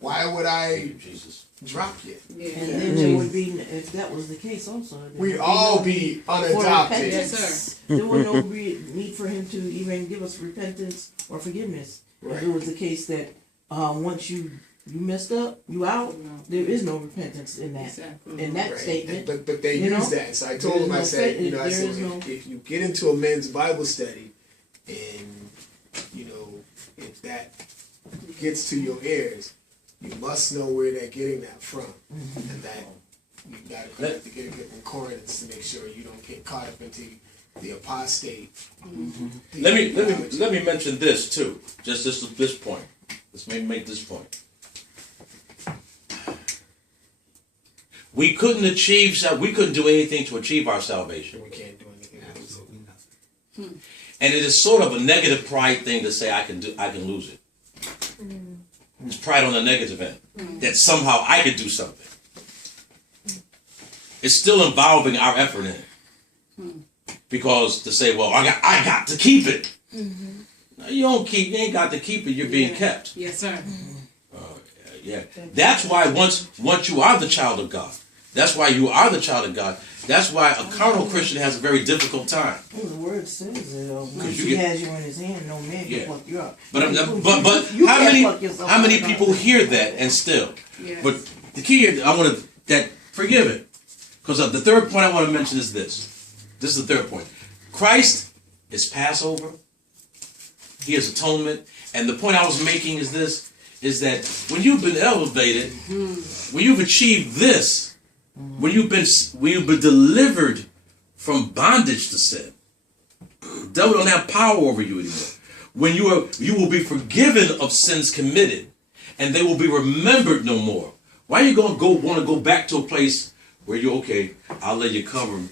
why would I Thank you, Jesus. drop you? Yeah. And then there would be, if that was the case also, there We'd would all no be need for unadopted. repentance. Yes, There would no need for him to even give us repentance or forgiveness. Right. If it was the case that once you messed up, you out, there is no repentance in that Exactly. that Right. statement. But they You use know? that. So I There told is him, I no said, faith- you know, I there said, is no- if you get into a men's Bible study and, you know, if that gets to your ears, you must know where they're getting that from. And that you got to get a concordance to make sure you don't get caught up into the apostate. Let me mention this too. Just this point. Let's make this point. We couldn't do anything to achieve our salvation. We can't do anything. Absolutely nothing. And it is sort of a negative pride thing to say I can lose it. It's pride on the negative end. That somehow I could do something. It's still involving our effort in it. Because to say, well, I got to keep it. No, you ain't got to keep it, you're being kept. Yes, sir. Yeah. That's why once you are the child of God, that's why you are the child of God. That's why a carnal Christian has a very difficult time. Well, the word says it. Once you he get- has you in his hand, no man Yeah. can pluck you up. But You how can't many pluck yourself how many out of people God. hear that and still? Yes. But the key here, forgive it. Because the third point I want to mention is this. This is the third point. Christ is Passover. He is atonement. And the point I was making is this, is that when you've been elevated, when you've achieved this, when you've been delivered from bondage to sin, the devil don't have power over you anymore. When you will be forgiven of sins committed, and they will be remembered no more. Why are you going to want to go back to a place where you're okay? I'll let you cover them.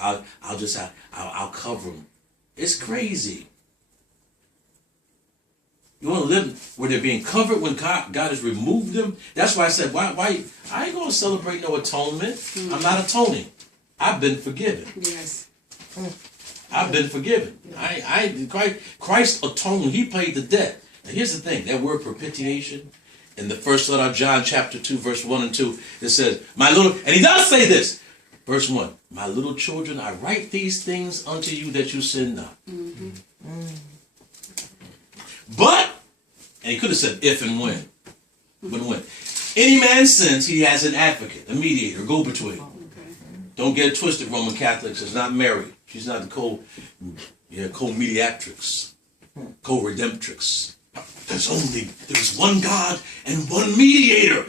I'll cover them. It's crazy. You want to live where they're being covered when God has removed them? That's why I said, why? I ain't going to celebrate no atonement. I'm not atoning. I've been forgiven. Yes. I've been forgiven. Christ atoned. He paid the debt. Now here's the thing. That word propitiation, in the first letter of John chapter 2, verse 1 and 2, it says, and he does say this, verse 1, my little children, I write these things unto you that you sin not. But, and he could have said if and when. But when. Any man sins, he has an advocate, a mediator, go-between. Okay. Don't get it twisted, Roman Catholics. It's not Mary. She's not the co-mediatrix, co-redemptrix. There's one God and one mediator.